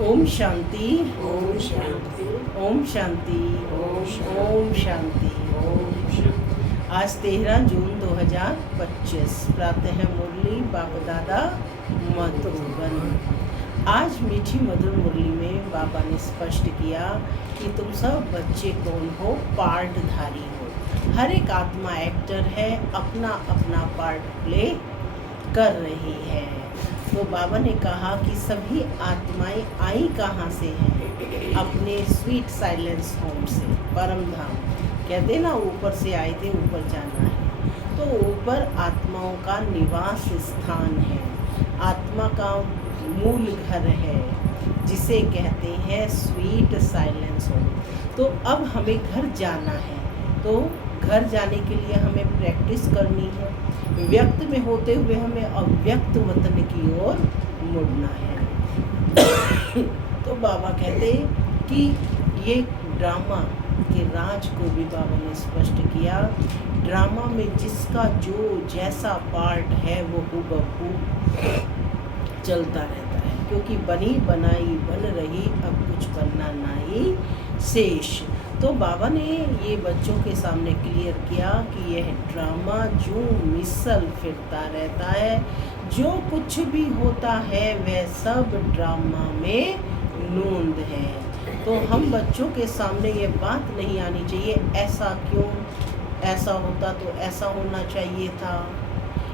ओम शांति। ओम शांति। ओम शांति। ओम शांति। ओम शांति। ओम शांति। आज 13 जून 2025 प्रातः मुरली बाबा दादा मधुबन। आज मीठी मधुर मुरली में बाबा ने स्पष्ट किया कि तुम सब बच्चे कौन हो, पार्टधारी हो। हर एक आत्मा एक्टर है, अपना अपना पार्ट प्ले कर रही है। तो बाबा ने कहा कि सभी आत्माएं आई कहाँ से हैं? अपने स्वीट साइलेंस होम से, परम धाम। कहते ना ऊपर से आए थे, ऊपर जाना है। तो ऊपर आत्माओं का निवास स्थान है, आत्मा का मूल घर है, जिसे कहते हैं स्वीट साइलेंस होम। तो अब हमें घर जाना है, तो घर जाने के लिए हमें प्रैक्टिस करनी है। व्यक्त में होते हुए हमें अव्यक्त वतन की ओर मुड़ना है। तो बाबा कहते कि ये ड्रामा के राज को भी बाबा ने स्पष्ट किया। ड्रामा में जिसका जो जैसा पार्ट है वो हुबहू चलता रहता है, क्योंकि बनी बनाई बन रही, अब कुछ बनना नहीं शेष। तो बाबा ने ये बच्चों के सामने क्लियर किया कि यह ड्रामा जो मिसल फिरता रहता है, जो कुछ भी होता है वह सब ड्रामा में नोंद है। तो हम बच्चों के सामने ये बात नहीं आनी चाहिए, ऐसा क्यों, ऐसा होता तो ऐसा होना चाहिए था,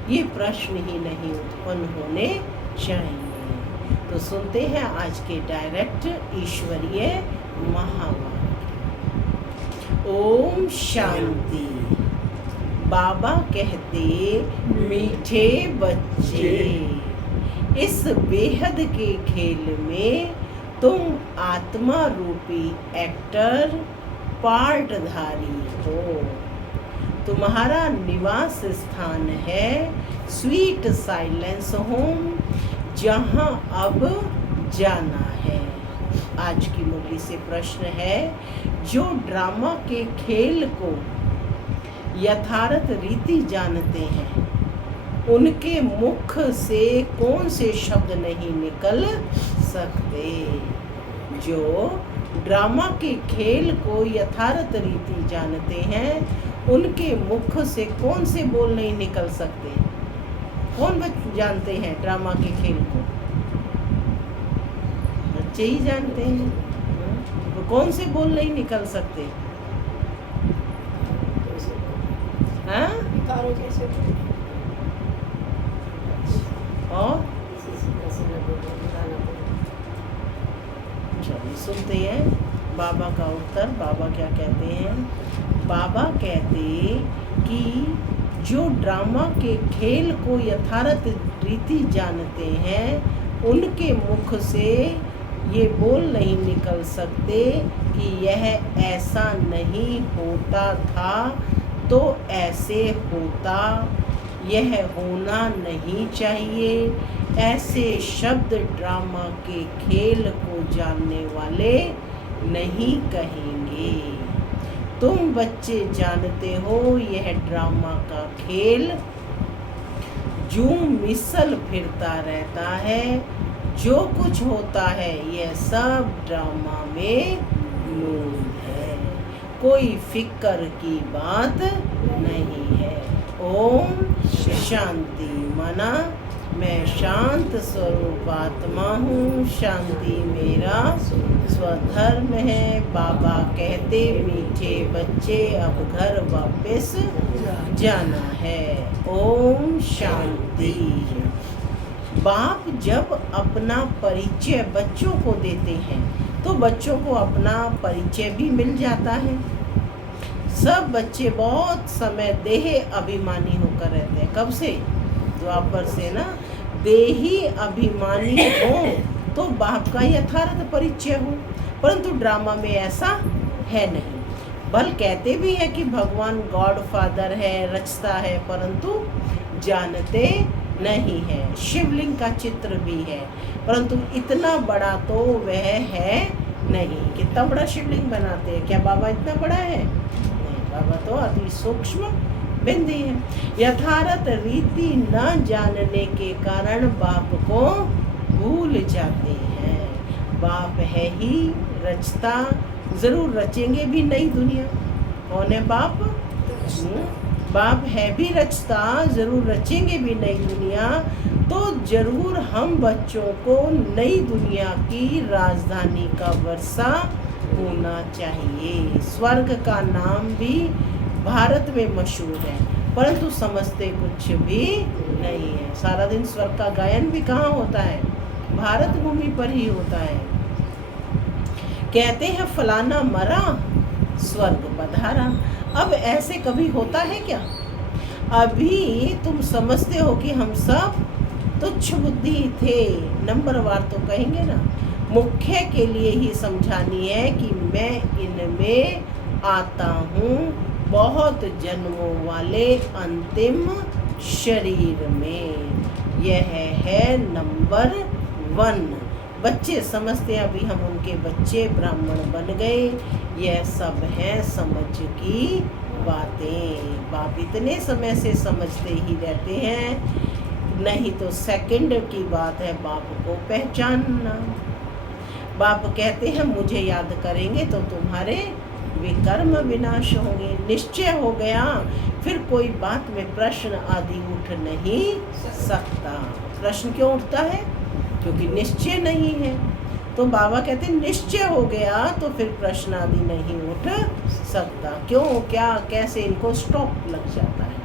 ये प्रश्न ही नहीं उत्पन्न होने चाहिए। तो सुनते हैं आज के डायरेक्ट ईश्वरीय महावाक्य। ओम शांति। बाबा कहते, मीठे बच्चे, इस बेहद के खेल में तुम आत्मा रूपी एक्टर पार्टधारी हो। तुम्हारा निवास स्थान है स्वीट साइलेंस होम, जहाँ अब जाना है। आज की मुरली से प्रश्न है, जो ड्रामा के खेल को यथार्थ रीति जानते हैं, उनके मुख से कौन से शब्द नहीं निकल सकते? जो ड्रामा के खेल को यथार्थ रीति जानते हैं, उनके मुख से कौन से बोल नहीं निकल सकते? कौन जानते हैं ड्रामा के खेल को? बच्चे ही जानते हैं। तो कौन से बोल नहीं निकल सकते? हाँ? और चलिए सुनते हैं बाबा का उत्तर। बाबा क्या कहते हैं? बाबा कहते कि जो ड्रामा के खेल को यथार्थ रीति जानते हैं, उनके मुख से ये बोल नहीं निकल सकते कि यह ऐसा नहीं होता था तो ऐसे होता, यह होना नहीं चाहिए। ऐसे शब्द ड्रामा के खेल को जानने वाले नहीं कहेंगे। तुम बच्चे जानते हो यह ड्रामा का खेल जो मिसल फिरता रहता है, जो कुछ होता है यह सब ड्रामा में नून है, कोई फिक्र की बात नहीं है। ओम शांति। माना मैं शांत स्वरूप आत्मा हूँ, शांति मेरा स्वधर्म है। बाबा कहते, मीठे बच्चे अब घर वापस जाना है। ओम शांति। बाप जब अपना परिचय बच्चों को देते हैं, तो बच्चों को अपना परिचय भी मिल जाता है। सब बच्चे बहुत समय देह अभिमानी होकर रहते हैं। कब से? द्वापर से ना। देही अभिमानी हो तो बाप का यथार्थ परिचय हो, परंतु ड्रामा में ऐसा है नहीं। बल कहते भी है कि भगवान गॉड फादर है, रचता है, परंतु जानते नहीं है। शिवलिंग का चित्र भी है, परंतु इतना बड़ा तो वह है नहीं। कितना बड़ा शिवलिंग बनाते हैं? क्या बाबा इतना बड़ा है? नहीं, बाबा तो अति सूक्ष्म बिंदी है। यथार्थ रीति न जानने के कारण बाप को भूल जाते हैं। बाप है ही रचता, जरूर रचेंगे भी नई दुनिया। कौन है बाप? बाप है भी रचता, जरूर रचेंगे भी नई दुनिया। तो जरूर हम बच्चों को नई दुनिया की राजधानी का वर्षा होना चाहिए। स्वर्ग का नाम भी भारत में मशहूर है, परंतु समझते कुछ भी नहीं है। सारा दिन स्वर्ग का गायन भी कहाँ होता है? भारत भूमि पर ही होता है। कहते हैं फलाना मरा, स्वर्ग पधारा। अब ऐसे कभी होता है क्या? अभी तुम समझते हो कि हम सब तुच्छ बुद्धि थे, नंबरवार तो कहेंगे ना। मुख्य के लिए ही समझानी है कि मैं इनमें आता हूँ बहुत जन्मों वाले अंतिम शरीर में। यह है नंबर 1। बच्चे समझते हैं, अभी हम उनके बच्चे ब्राह्मण बन गए। यह सब है समझ की बातें। बाप इतने समय से समझते ही रहते हैं, नहीं तो सेकंड की बात है बाप को पहचानना। बाप कहते हैं मुझे याद करेंगे तो तुम्हारे विकर्म विनाश होंगे। निश्चय हो गया, फिर कोई बात में प्रश्न आदि उठ नहीं सकता। प्रश्न क्यों उठता है? क्योंकि निश्चय नहीं है। तो बाबा कहते हैं निश्चय हो गया तो फिर प्रश्न आदि नहीं उठ सकता। क्यों, क्या, कैसे, इनको स्टॉप लग जाता है।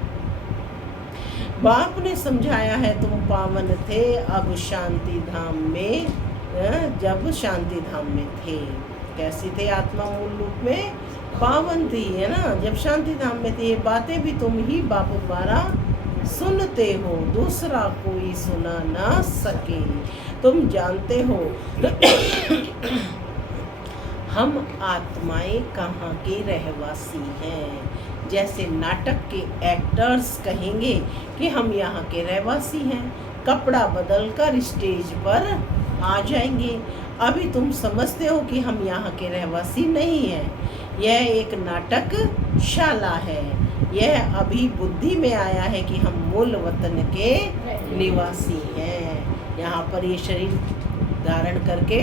बाप ने समझाया है तुम पावन थे अब शांति धाम में, जब शांति धाम में थे। कैसी थे आत्मा? मूल रूप में पावन थी, है ना, जब शांति धाम में थी। ये बातें भी तुम ही बाप द्वारा सुनते हो, दूसरा कोई सुना ना सके। तुम जानते हो हम आत्माएं कहाँ के रहवासी हैं। जैसे नाटक के एक्टर्स कहेंगे कि हम यहाँ के रहवासी हैं, कपड़ा बदलकर स्टेज पर आ जाएंगे। अभी तुम समझते हो कि हम यहाँ के रहवासी नहीं हैं, यह एक नाटक शाला है। यह अभी बुद्धि में आया है कि हम मूल वतन के निवासी हैं। यहाँ पर ये शरीर धारण करके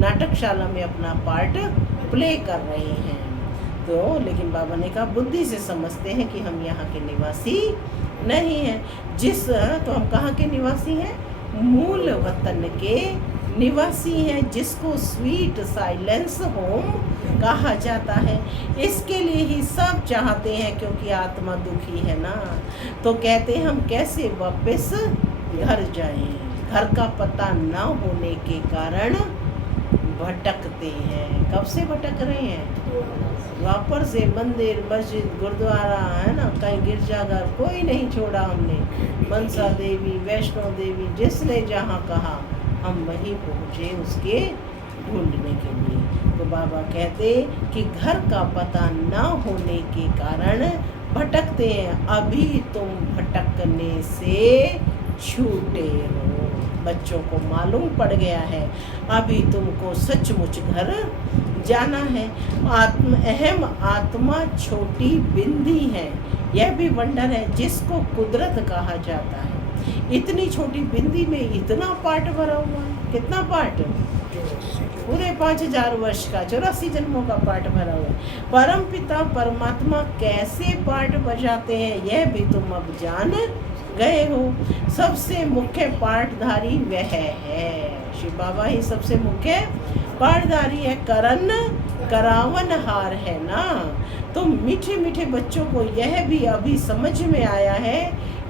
नाटकशाला में अपना पार्ट प्ले कर रहे हैं। तो लेकिन बाबा ने कहा बुद्धि से समझते हैं कि हम यहाँ के निवासी नहीं हैं। तो हम कहाँ के निवासी हैं? मूल वतन के निवासी हैं, जिसको स्वीट साइलेंस होम कहा जाता है। इसके लिए ही सब चाहते हैं, क्योंकि आत्मा दुखी है ना। तो कहते हैं हम कैसे वापस घर जाएं। घर का पता न होने के कारण भटकते हैं। कब से भटक रहे हैं? द्वापर से। मंदिर, मस्जिद, गुरुद्वारा, है ना, कहीं गिरजाघर कोई नहीं छोड़ा हमने। मनसा देवी, वैष्णो देवी, जिसने जहाँ कहा हम वहीं पहुँचे उसके ढूंढने के लिए। तो बाबा कहते कि घर का पता न होने के कारण भटकते हैं। अभी तुम भटकने से छूटे हो। बच्चों को मालूम पड़ गया है अभी तुमको सचमुच घर जाना है। अहम आत्मा छोटी बिंदी है, यह भी वंडर है, जिसको कुदरत कहा जाता है। इतनी छोटी बिंदी में इतना पार्ट भरा हुआ है। कितना पार्ट? पूरे 5000 वर्ष का, 84 जन्मों का पार्ट भरा हुआ है। परम पिता परमात्मा कैसे पार्ट बजाते हैं यह भी तुम अब जान गए हो। सबसे मुख्य पार्टधारी वह है। शिव बाबा ही सबसे मुख्य पार्टधारी है। करण करावनहार है ना। तो मीठे मीठे बच्चों को यह भी अभी समझ में आया है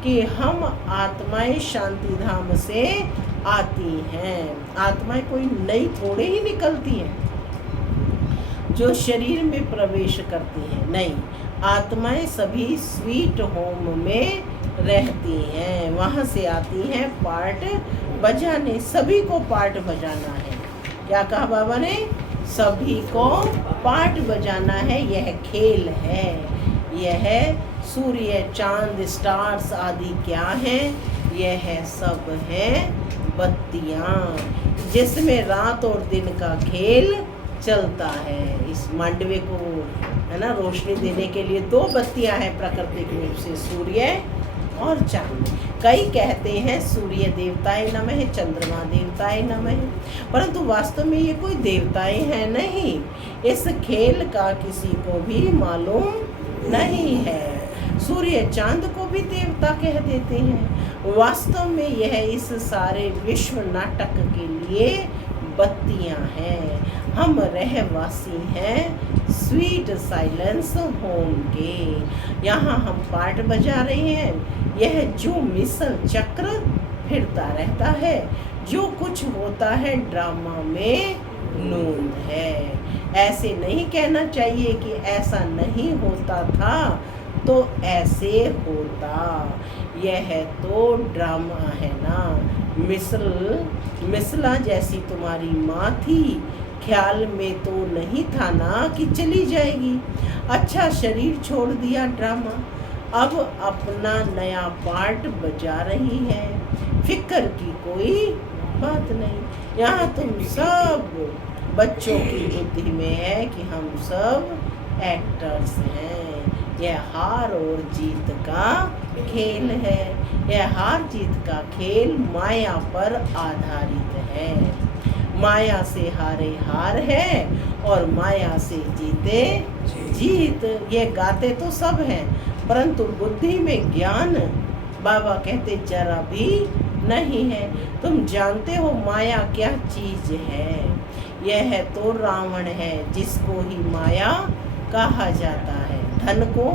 कि हम आत्माएं शांति धाम से आती हैं। आत्माएं कोई नई थोड़े ही निकलती हैं जो शरीर में प्रवेश करती हैं, नहीं। आत्माएं सभी स्वीट होम में रहती हैं, वहाँ से आती हैं पार्ट बजाने। सभी को पार्ट बजाना है। क्या कहा बाबा ने? सभी को पार्ट बजाना है। यह खेल है। यह सूर्य, चांद, स्टार्स आदि क्या है? यह सब है बत्तियाँ, जिसमें रात और दिन का खेल चलता है। इस मांडवे को, है ना, रोशनी देने के लिए 2 बत्तियाँ हैं प्राकृतिक रूप से, सूर्य और चांद। कई कहते हैं सूर्य देवताए नमः, चंद्रमा देवताए नमः, परंतु वास्तव में ये कोई देवताएं हैं नहीं। इस खेल का किसी को भी मालूम नहीं है। सूर्य चांद को भी देवता कह देते हैं। वास्तव में यह इस सारे विश्व नाटक के लिए बत्तियां हैं। हम रहवासी हैं स्वीट साइलेंस होम के। यहाँ हम पार्ट बजा रहे हैं। यह जो मिसल चक्र फिरता रहता है, जो कुछ होता है ड्रामा में नूंद है। ऐसे नहीं कहना चाहिए कि ऐसा नहीं होता था तो ऐसे होता। यह तो ड्रामा है ना। मिसला जैसी तुम्हारी माँ थी, ख्याल में तो नहीं था ना कि चली जाएगी। अच्छा शरीर छोड़ दिया ड्रामा, अब अपना नया पार्ट बजा रही है। फिक्र की कोई बात नहीं। यहाँ तुम सब बच्चों की बुद्धि में है कि हम सब एक्टर्स हैं। यह हार और जीत का खेल है। यह हार जीत का खेल माया पर आधारित है। माया से हारे हार है और माया से जीते जीत। ये गाते तो सब हैं, परंतु बुद्धि में ज्ञान बाबा कहते जरा भी नहीं है। तुम जानते हो माया क्या चीज है? यह तो रावण है, जिसको ही माया कहा जाता है। धन को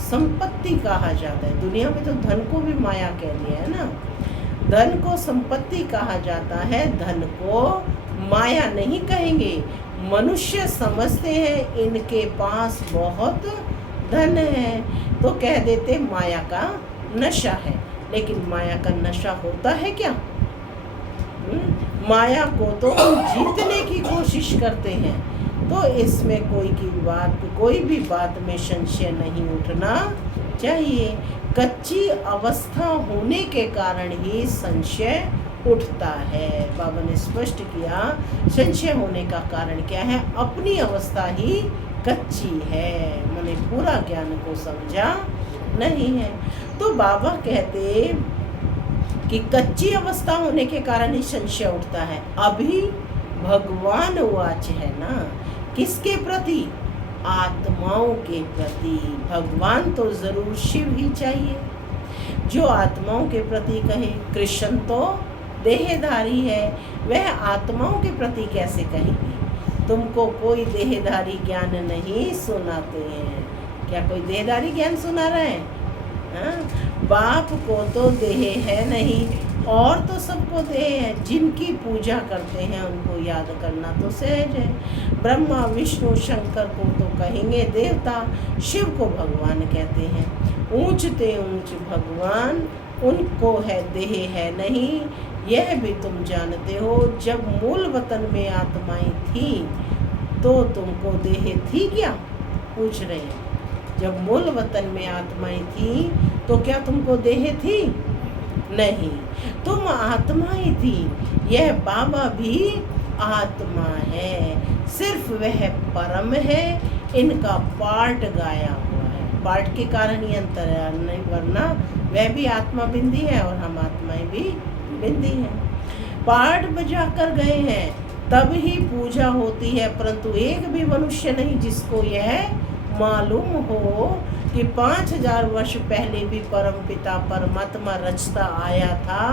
संपत्ति कहा जाता है। दुनिया में तो धन को भी माया कह दिया है ना। धन को संपत्ति कहा जाता है, धन को माया नहीं कहेंगे। मनुष्य समझते हैं इनके पास बहुत धन है तो कह देते माया का नशा है। लेकिन माया का नशा होता है क्या? माया को तो हम जीतने की कोशिश करते हैं। तो इसमें कोई भी बात में संशय नहीं उठना चाहिए। कच्ची अवस्था होने के कारण ही संशय उठता है। बाबा ने स्पष्ट किया संशय होने का कारण क्या है? अपनी अवस्था ही कच्ची है, मैंने पूरा ज्ञान को समझा नहीं है। तो बाबा कहते कि कच्ची अवस्था होने के कारण ही संशय उठता है। अभी भगवान वाच है ना, किसके प्रति? आत्माओं के प्रति। भगवान तो जरूर शिव ही चाहिए जो आत्माओं के प्रति कहे। कृष्ण तो देहधारी है, वह आत्माओं के प्रति कैसे कहेंगे? तुमको कोई देहधारी ज्ञान नहीं सुनाते हैं क्या? कोई देहधारी ज्ञान सुना रहे हैं? हाँ? बाप को तो देह है नहीं, और तो सबको देह है। जिनकी पूजा करते हैं उनको याद करना तो सहज है। ब्रह्मा विष्णु शंकर को तो कहेंगे देवता, शिव को भगवान कहते हैं। ऊंचते ऊंच भगवान, उनको है देह है नहीं। यह भी तुम जानते हो, जब मूल वतन में आत्माएं थी तो तुमको देह थी क्या? पूछ रहे हैं। जब मूल वतन में आत्माएं थी तो क्या तुमको देह थी? नहीं, तुम आत्माएं थी। यह बाबा भी आत्मा है, सिर्फ वह परम है। इनका पार्ट गाया हुआ है। पार्ट के कारण ही अंतर है, नहीं वरना वह भी आत्मा बिंदी है और हम आत्माएं भी बिंदी हैं। पार्ट बजा कर गए हैं तब ही पूजा होती है, परंतु एक भी मनुष्य नहीं जिसको यह मालूम हो कि 5000 वर्ष पहले भी परम पिता परमात्मा रचता आया था।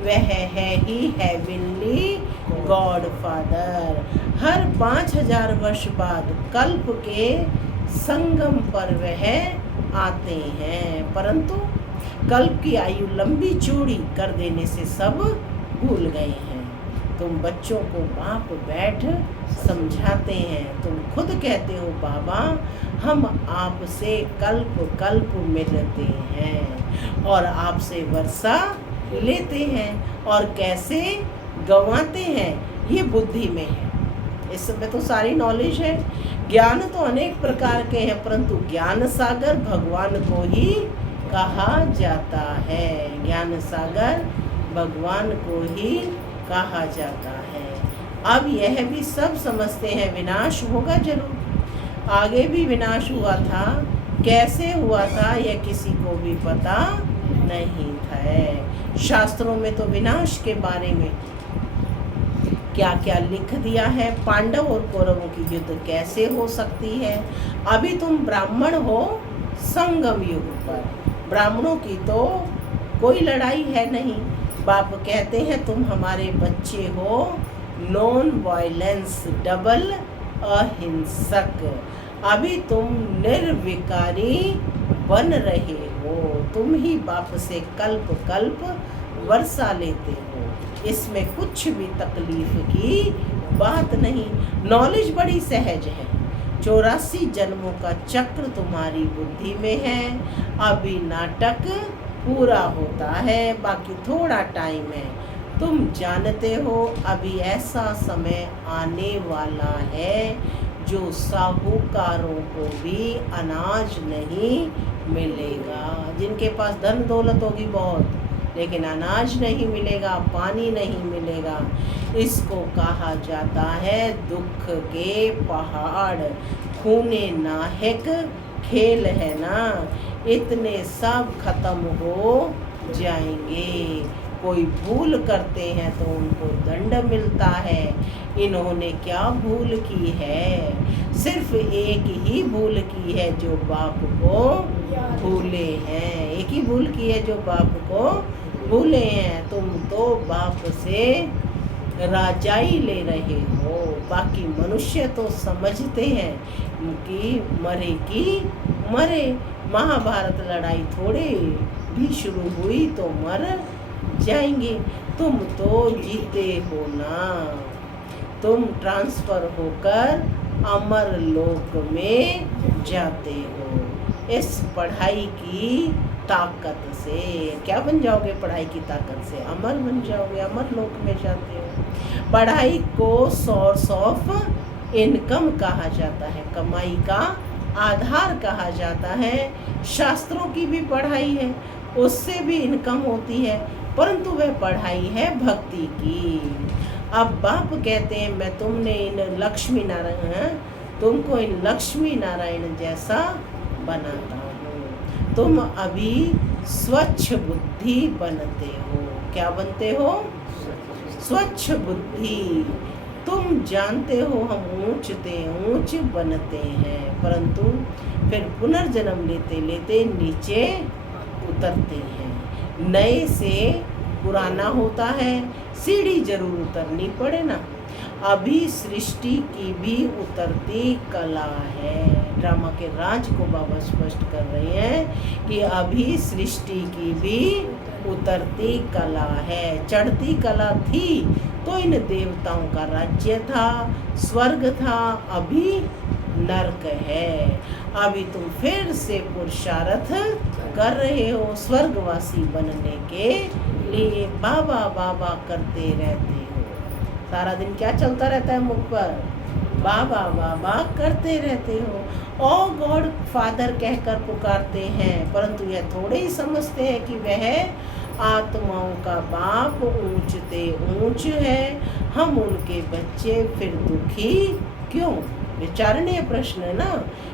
वह है ही हेवनली गॉड फादर। हर 5000 वर्ष बाद कल्प के संगम पर वह आते हैं, परंतु कल्प की आयु लंबी चौड़ी कर देने से सब भूल गए हैं। तुम बच्चों को बाप बैठ समझाते हैं, तुम खुद कहते हो बाबा हम आपसे कल्प कल्प मिलते हैं और आपसे वर्षा लेते हैं, और कैसे गंवाते हैं ये बुद्धि में है। इस समय तो सारी नॉलेज है। ज्ञान तो अनेक प्रकार के हैं, परंतु ज्ञान सागर भगवान को ही कहा जाता है। ज्ञान सागर भगवान को ही कहा जाता है। अब यह भी सब समझते हैं विनाश होगा जरूर। आगे भी विनाश हुआ था, कैसे हुआ था यह किसी को भी पता नहीं था। शास्त्रों में तो विनाश के बारे में क्या क्या लिख दिया है, पांडव और कौरवों की युद्ध कैसे हो सकती है। अभी तुम ब्राह्मण हो संगम युग पर, ब्राह्मणों की तो कोई लड़ाई है नहीं। बाप कहते हैं तुम हमारे बच्चे हो नॉन वायलेंस, डबल अहिंसक। अभी तुम निर्विकारी बन रहे हो, तुम ही बाप से कल्प कल्प वर्षा लेते हो, इसमें कुछ भी तकलीफ की बात नहीं। नॉलेज बड़ी सहज है। 84 जन्मों का चक्र तुम्हारी बुद्धि में है। अभी नाटक पूरा होता है, बाकी थोड़ा टाइम है। तुम जानते हो अभी ऐसा समय आने वाला है जो साहूकारों को भी अनाज नहीं मिलेगा। जिनके पास धन दौलत होगी बहुत, लेकिन अनाज नहीं मिलेगा, पानी नहीं मिलेगा। इसको कहा जाता है दुख के पहाड़। खूने नाहक खेल है ना, इतने सब खत्म हो जाएंगे। कोई भूल करते हैं तो उनको दंड मिलता है। इन्होंने क्या भूल की है? सिर्फ एक ही भूल की है जो बाप को भूले हैं। एक ही भूल की है जो बाप को भूले हैं। तुम तो बाप से राजाई ले रहे हो। बाकी मनुष्य तो समझते हैं कि मरे की मरे। महाभारत लड़ाई थोड़े भी शुरू हुई तो मर जाएंगे। तुम तो जीते हो ना, तुम ट्रांसफर होकर अमर लोक में जाते हो। इस पढ़ाई की ताकत से क्या बन जाओगे? पढ़ाई की ताकत से अमर बन जाओगे, अमर लोक में जाते हो। पढ़ाई को सोर्स ऑफ इनकम कहा जाता है, कमाई का आधार कहा जाता है। शास्त्रों की भी पढ़ाई है, उससे भी इनकम होती है, परंतु वह पढ़ाई है भक्ति की। अब बाप कहते हैं मैं तुमने इन लक्ष्मी नारायण तुमको इन लक्ष्मी नारायण जैसा बनाता हूँ। तुम अभी स्वच्छ बुद्धि बनते हो। क्या बनते हो? स्वच्छ बुद्धि। तुम जानते हो हम ऊंच बनते हैं, परंतु फिर पुनर्जन्म लेते लेते नीचे उतरते हैं। नए से पुराना होता है, सीढ़ी जरूर उतरनी पड़े ना। अभी सृष्टि की भी उतरती कला है। ड्रामा के राज को बाबा स्पष्ट कर रहे हैं कि अभी सृष्टि की भी उतरती कला है। चढ़ती कला थी तो इन देवताओं का राज्य था, स्वर्ग था, अभी नरक है। अभी तुम फिर से पुरुषार्थ कर रहे हो स्वर्गवासी बनने के लिए। बाबा बाबा करते रहते हो। सारा दिन क्या चलता रहता है मुख पर? बाबा बाबा करते रहते हो। ओ गॉड फादर कहकर पुकारते हैं, परंतु यह थोड़े ही समझते हैं कि वह आत्माओं का बाप ऊंचते ऊंच है। हम उनके बच्चे फिर दुखी क्यों? विचारणीय प्रश्न है ना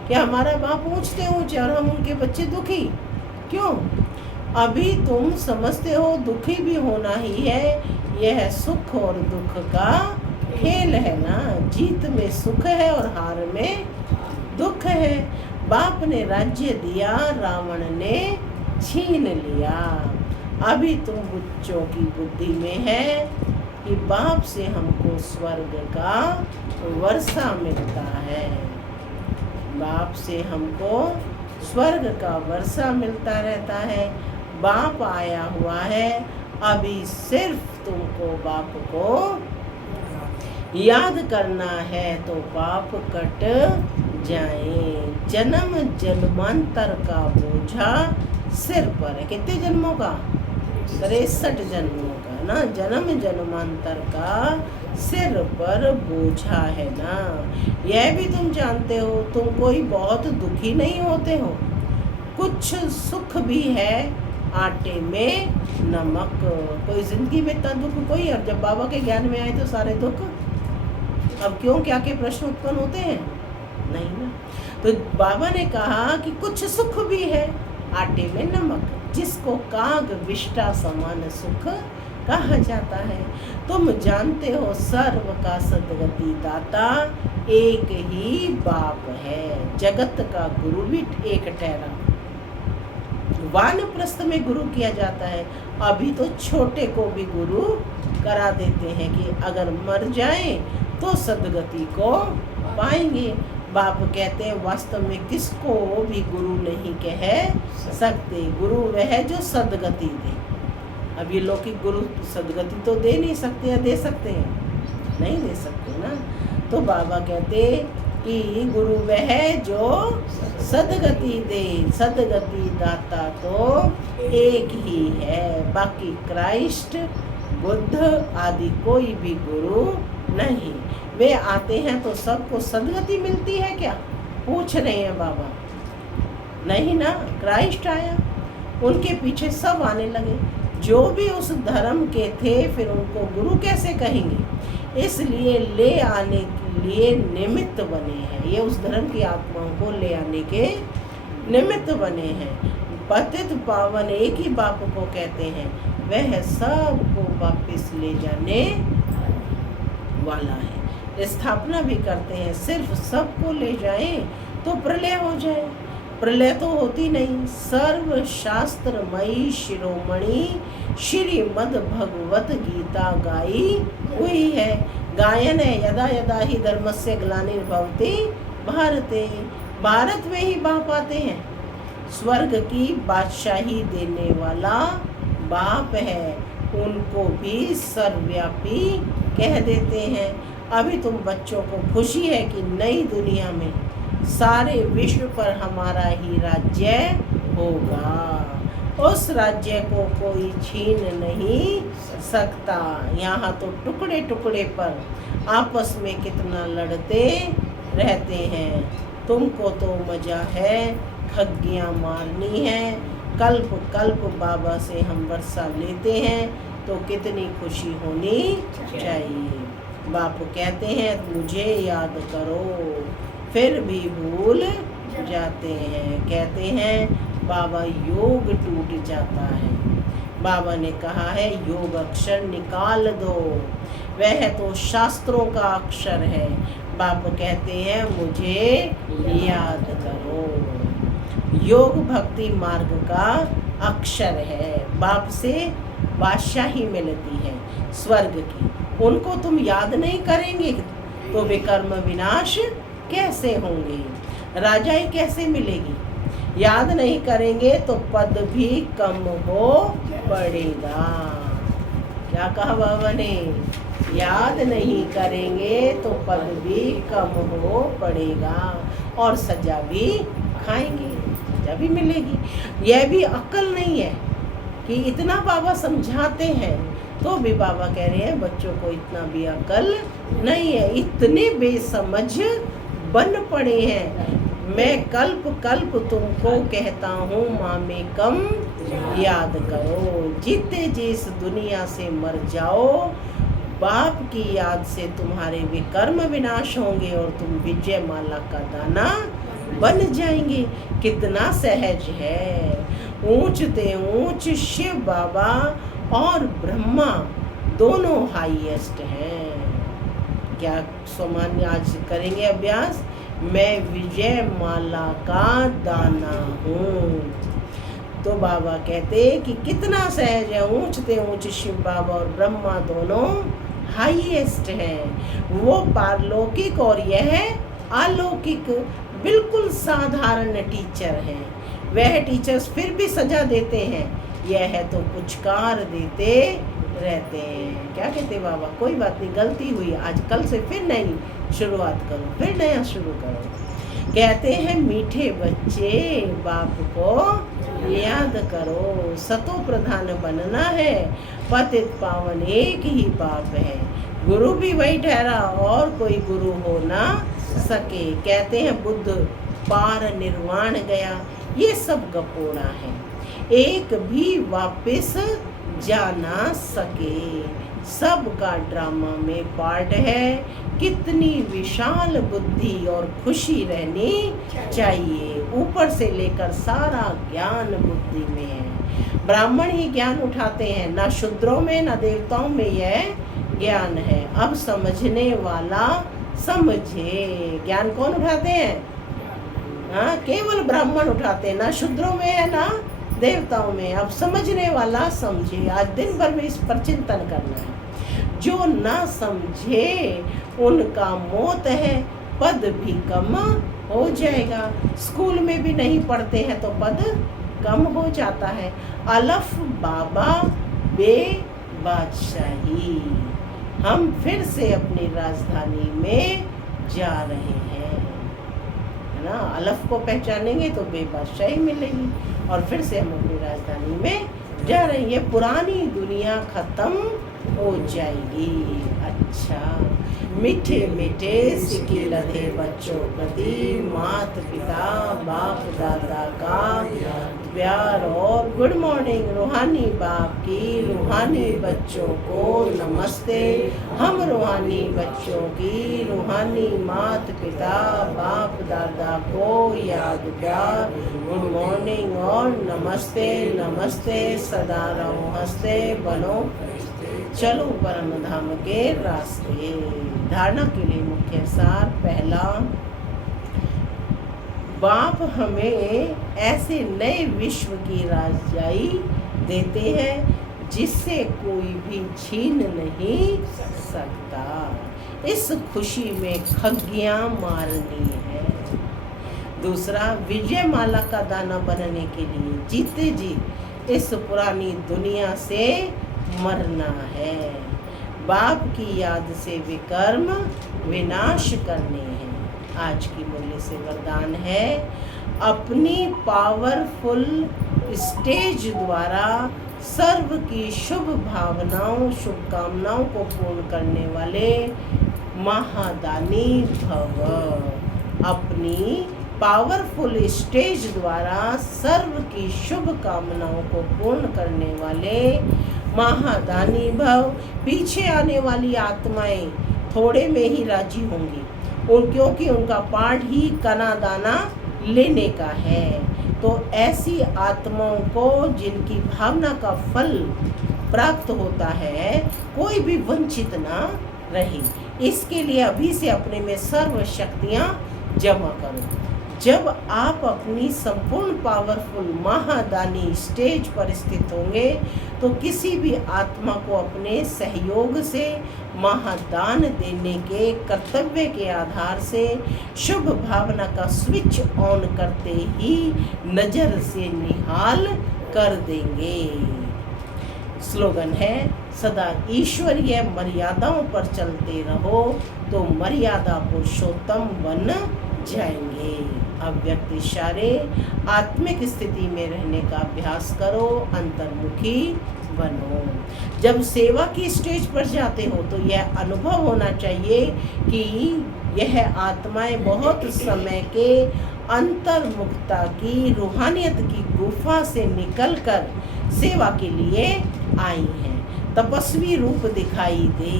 कि हमारा बाप ऊंचते ऊंचे और हम उनके बच्चे दुखी क्यों? अभी तुम समझते हो दुखी भी होना ही है। यह सुख और दुख का खेल है ना। जीत में सुख है और हार में दुख है। बाप ने राज्य दिया, रावण ने छीन लिया। अभी तुम बच्चों की बुद्धि में है कि बाप से हमको स्वर्ग का वर्षा मिलता है। बाप से हमको स्वर्ग का वर्षा मिलता रहता है। बाप आया हुआ है। अभी सिर्फ तुमको बाप को याद करना है तो पाप कट जाए। जन्म जन्मांतर का बोझा सिर पर है। कितने जन्मों का? 63 जन्मों का ना। जन्म जन्मांतर का सिर पर बोझा है ना। यह भी तुम जानते हो। तुम कोई बहुत दुखी नहीं होते हो। कुछ सुख भी है, आटे में नमक। कोई जिंदगी में इतना दुख कोई, और जब बाबा के ज्ञान में आए तो सारे दुख। अब क्यों क्या के प्रश्न उत्पन्न होते हैं? नहीं ना। तो बाबा ने कहा कि कुछ सुख भी है, आटे में नमक। जिसको काग विष्टा समान सुख कहा जाता है। तुम जानते हो सर्व का सद्गति दाता एक ही बाप है, जगत का गुरु भी एक ठहरा। वानप्रस्थ में गुरु किया जाता है, अभी तो छोटे को भी गुरु करा देते हैं कि अगर मर जाए तो सद्गति को पाएंगे। बाप कहते हैं वास्तव में किसको भी गुरु नहीं कह सकते, गुरु वह जो सद्गति दे। अब ये लौकिक गुरु सद्गति तो दे नहीं सकते, या दे सकते हैं? नहीं दे सकते ना। तो बाबा कहते कि गुरु वह जो सद्गति दे, सद्गति दाता तो एक ही है, बाकी क्राइस्ट बुद्ध आदि कोई भी गुरु नहीं। वे आते हैं तो सबको सद्गति मिलती है क्या, पूछ रहे हैं बाबा? नहीं ना, क्राइस्ट आया, उनके पीछे सब आने लगे। जो भी उस धर्म के थे फिर उनको गुरु कैसे कहेंगे? इसलिए ले आने के लिए निमित्त बने हैं, ये उस धर्म की आत्माओं को ले आने के निमित्त बने हैं। पतित पावन एक ही बाप को कहते हैं, वह सबको वापस ले जाने वाला है। स्थापना भी करते हैं, सिर्फ सबको ले जाएं तो प्रलय हो जाए। प्रलय तो होती नहीं। सर्व शास्त्रमयी शिरोमणि श्रीमद् भगवत गीता गाई हुई है। गायन है यदा यदा ही धर्मस्य ग्लानिर्भवति भारते, भारत में ही बाप आते हैं। स्वर्ग की बादशाही देने वाला बाप है, उनको भी सर्वव्यापी कह देते हैं। अभी तुम बच्चों को खुशी है कि नई दुनिया में सारे विश्व पर हमारा ही राज्य होगा, उस राज्य को कोई छीन नहीं सकता। यहाँ तो टुकड़े टुकड़े पर आपस में कितना लड़ते रहते हैं। तुमको तो मजा है, ठगियाँ मारनी है। कल्प कल्प बाबा से हम वर्षा लेते हैं तो कितनी खुशी होनी चाहिए। बाप कहते हैं मुझे याद करो, फिर भी भूल जाते हैं। कहते हैं बाबा योग टूट जाता है। बाबा ने कहा है योग अक्षर निकाल दो, वह तो शास्त्रों का अक्षर है। बाप कहते हैं मुझे याद करो। योग भक्ति मार्ग का अक्षर है। बाप से बादशाही मिलती है स्वर्ग की, उनको तुम याद नहीं करेंगे तो विकर्म विनाश कैसे होंगे, राजाई कैसे मिलेगी? याद नहीं करेंगे तो पद भी कम हो पड़ेगा। क्या कहा बाबा ने? याद नहीं करेंगे तो पद भी कम हो पड़ेगा और सजा भी खाएंगे, सजा भी मिलेगी। यह भी अक्ल नहीं है कि इतना बाबा समझाते हैं तो भी बाबा कह रहे हैं बच्चों को इतना भी अक्ल नहीं है, इतने बेसमझ बन पड़े हैं। मैं कल्प कल्प तुमको कहता हूँ माँ में कम याद करो। जीते जी इस दुनिया से मर जाओ, बाप की याद से तुम्हारे विकर्म विनाश होंगे और तुम विजय माला का दाना बन जाएंगे। कितना सहज है। ऊंचते ऊंच शिव बाबा और ब्रह्मा दोनों हाईएस्ट हैं। क्या सामान्य आज करेंगे अभ्यास? मैं विजय माला का दाना हूँ। तो बाबा कहते कि कितना सहज है। ऊंचते ऊंच शिव बाबा और ब्रह्मा दोनों हाईएस्ट हैं। वो पारलौकिक और यह अलौकिक बिल्कुल साधारण टीचर हैं। वह टीचर्स फिर भी सजा देते हैं, यह तो पुचकार देते रहते हैं। क्या कहते बाबा? कोई बात नहीं, गलती हुई, आज कल से फिर नई शुरुआत करो, फिर नया शुरू करो। कहते हैं मीठे बच्चे बाप को याद करो, सतो प्रधान बनना है। पतित पावन एक ही बाप है, गुरु भी वही ठहरा और कोई गुरु हो ना सके। कहते हैं बुद्ध पार निर्वाण गया, ये सब गपोड़ा है, एक भी वापस जा ना सके। सबका ड्रामा में पार्ट है। कितनी विशाल बुद्धि और खुशी रहनी चाहिए। ऊपर से लेकर सारा ज्ञान बुद्धि में है। ब्राह्मण ही ज्ञान उठाते हैं, ना शूद्रों में ना देवताओं में यह ज्ञान है। अब समझने वाला समझे। ज्ञान कौन उठाते हैं? हाँ, केवल ब्राह्मण उठाते हैं, ना शूद्रों में है ना देवताओं में। अब समझने वाला समझे। आज दिन भर में इस पर चिंतन करना है। जो ना समझे उनका मौत है, पद भी कम हो जाएगा। स्कूल में भी नहीं पढ़ते हैं तो पद कम हो जाता है। अलफ बाबा बे बादशाही। हम फिर से अपनी राजधानी में जा रहे हैं, है ना। अलफ को पहचानेंगे तो बेबादशाही मिलेगी और फिर से हम अपनी राजधानी में जा रहे हैं। ये पुरानी दुनिया खत्म हो जाएगी। अच्छा, मीठे मीठे सिक्के लधे बच्चों प्रति माता पिता बाप दादा का प्यार और गुड मॉर्निंग। रूहानी बाप की रूहानी बच्चों को नमस्ते। हम रूहानी बच्चों की रूहानी माता पिता बाप दादा को याद प्यार गुड मॉर्निंग और नमस्ते। नमस्ते, सदा रहो हंसते, बनो चलो परम धाम के रास्ते। धारणा के लिए मुख्य सार। पहला, बाप हमें ऐसे नए विश्व की राजाई देते हैं जिससे कोई भी छीन नहीं सकता। इस खुशी में खग्गियां मारनी है। दूसरा, विजय माला का दाना बनने के लिए जीते जी इस पुरानी दुनिया से मरना है। बाप की याद से विकर्म विनाश करने हैं। आज की मुरली से वरदान है, अपनी पावरफुल स्टेज द्वारा सर्व की शुभ भावनाओं शुभकामनाओं को पूर्ण करने वाले महादानी भव। अपनी पावरफुल स्टेज द्वारा सर्व की शुभ कामनाओं को पूर्ण करने वाले महादानी भव। पीछे आने वाली आत्माएं थोड़े में ही राजी होंगी क्योंकि उनका पाठ ही कना दाना लेने का है। तो ऐसी आत्माओं को जिनकी भावना का फल प्राप्त होता है, कोई भी वंचित ना रहे। इसके लिए अभी से अपने में सर्व शक्तियाँ जमा करो। जब आप अपनी संपूर्ण पावरफुल महादानी स्टेज पर स्थित होंगे तो किसी भी आत्मा को अपने सहयोग से महादान देने के कर्तव्य के आधार से शुभ भावना का स्विच ऑन करते ही नजर से निहाल कर देंगे। स्लोगन है, सदा ईश्वरीय मर्यादाओं पर चलते रहो तो मर्यादा पुरुषोत्तम बन जाएंगे। अव्यक्त इशारे आत्मिक स्थिति में रहने का अभ्यास करो, अंतर्मुखी बनो। जब सेवा की स्टेज पर जाते हो तो यह अनुभव होना चाहिए कि यह आत्माएं बहुत समय के अंतर्मुखता की रूहानियत की गुफा से निकलकर सेवा के लिए आई हैं। तपस्वी रूप दिखाई दे,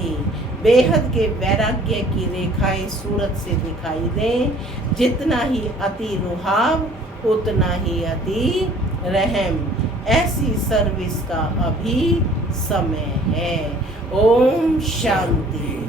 बेहद के वैराग्य की रेखाएं सूरत से दिखाई दें। जितना ही अति रुहाव उतना ही अति रहम। ऐसी सर्विस का अभी समय है। ओम शांति।